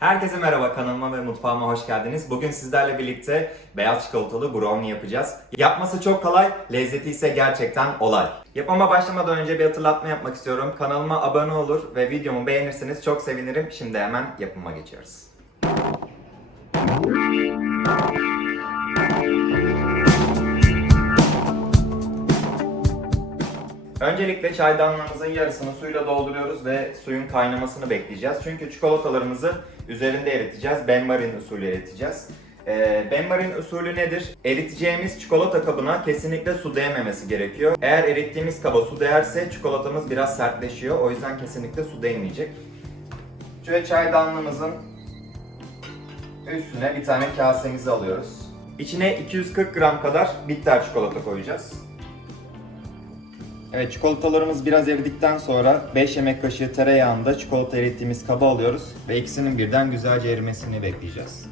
Herkese merhaba, kanalıma ve mutfağıma hoş geldiniz. Bugün sizlerle birlikte beyaz çikolatalı brownie yapacağız. Yapması çok kolay, lezzeti ise gerçekten olay. Yapıma başlamadan önce bir hatırlatma yapmak istiyorum. Kanalıma abone olur ve videomu beğenirseniz çok sevinirim. Şimdi hemen yapıma geçiyoruz. Öncelikle çaydanlığımızın yarısını suyla dolduruyoruz ve suyun kaynamasını bekleyeceğiz. Çünkü çikolatalarımızı üzerinde eriteceğiz. Benmarin usulü eriteceğiz. Benmarin usulü nedir? Eriteceğimiz çikolata kabına kesinlikle su değmemesi gerekiyor. Eğer erittiğimiz kaba su değerse çikolatamız biraz sertleşiyor. O yüzden kesinlikle su değmeyecek. Şöyle çaydanlığımızın üstüne bir tane kasemizi alıyoruz. İçine 240 gram kadar bitter çikolata koyacağız. Evet, çikolatalarımız biraz eridikten sonra 5 yemek kaşığı tereyağında çikolata erittiğimiz kaba alıyoruz ve ikisinin birden güzelce erimesini bekleyeceğiz.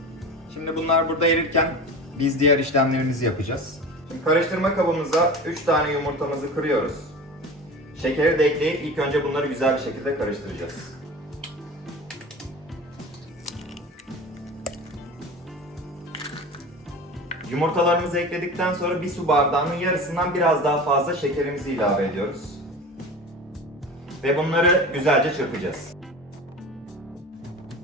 Şimdi bunlar burada erirken biz diğer işlemlerimizi yapacağız. Şimdi karıştırma kabımıza 3 tane yumurtamızı kırıyoruz. Şekeri de ekleyip ilk önce bunları güzel bir şekilde karıştıracağız. Yumurtalarımızı ekledikten sonra bir su bardağının yarısından biraz daha fazla şekerimizi ilave ediyoruz. Ve bunları güzelce çırpacağız.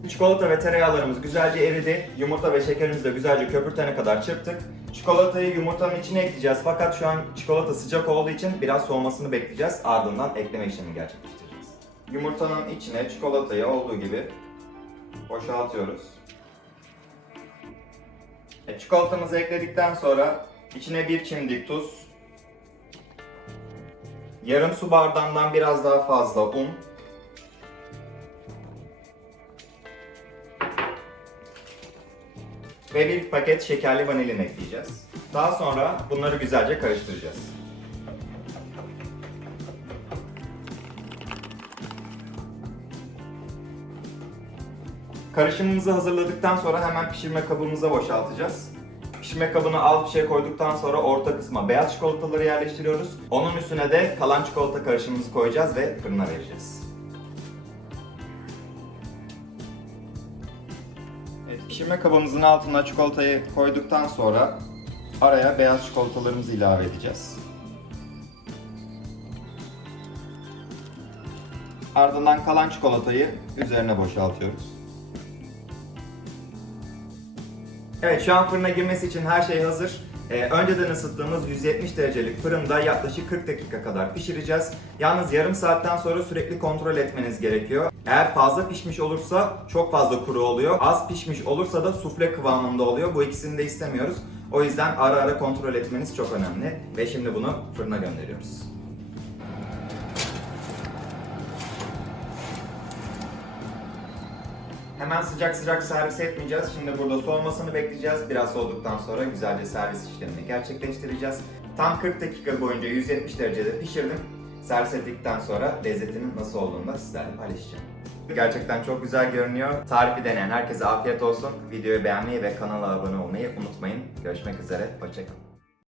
Çikolata ve tereyağlarımız güzelce eridi. Yumurta ve şekerimizi de güzelce köpürtene kadar çırptık. Çikolatayı yumurtanın içine ekleyeceğiz fakat şu an çikolata sıcak olduğu için biraz soğumasını bekleyeceğiz. Ardından ekleme işlemini gerçekleştireceğiz. Yumurtanın içine çikolatayı olduğu gibi boşaltıyoruz. Çikolatamızı ekledikten sonra içine bir çimdik tuz, yarım su bardağından biraz daha fazla un ve bir paket şekerli vanilin ekleyeceğiz. Daha sonra bunları güzelce karıştıracağız. Karışımımızı hazırladıktan sonra hemen pişirme kabımıza boşaltacağız. Pişirme kabına az bir şey koyduktan sonra orta kısma beyaz çikolataları yerleştiriyoruz. Onun üstüne de kalan çikolata karışımımızı koyacağız ve fırına vereceğiz. Evet, pişirme kabımızın altına çikolatayı koyduktan sonra araya beyaz çikolatalarımızı ilave edeceğiz. Ardından kalan çikolatayı üzerine boşaltıyoruz. Evet, şu an fırına girmesi için her şey hazır. Önceden ısıttığımız 170 derecelik fırında yaklaşık 40 dakika kadar pişireceğiz. Yalnız yarım saatten sonra sürekli kontrol etmeniz gerekiyor. Eğer fazla pişmiş olursa çok fazla kuru oluyor. Az pişmiş olursa da sufle kıvamında oluyor. Bu ikisini de istemiyoruz. O yüzden ara ara kontrol etmeniz çok önemli. Ve şimdi bunu fırına gönderiyoruz. Hemen sıcak sıcak servis etmeyeceğiz. Şimdi burada soğumasını bekleyeceğiz. Biraz soğuduktan sonra güzelce servis işlemini gerçekleştireceğiz. Tam 40 dakika boyunca 170 derecede pişirdim. Servis ettikten sonra lezzetinin nasıl olduğunu da sizlerle paylaşacağım. Gerçekten çok güzel görünüyor. Tarifi deneyen herkese afiyet olsun. Videoyu beğenmeyi ve kanala abone olmayı unutmayın. Görüşmek üzere, hoşça kalın.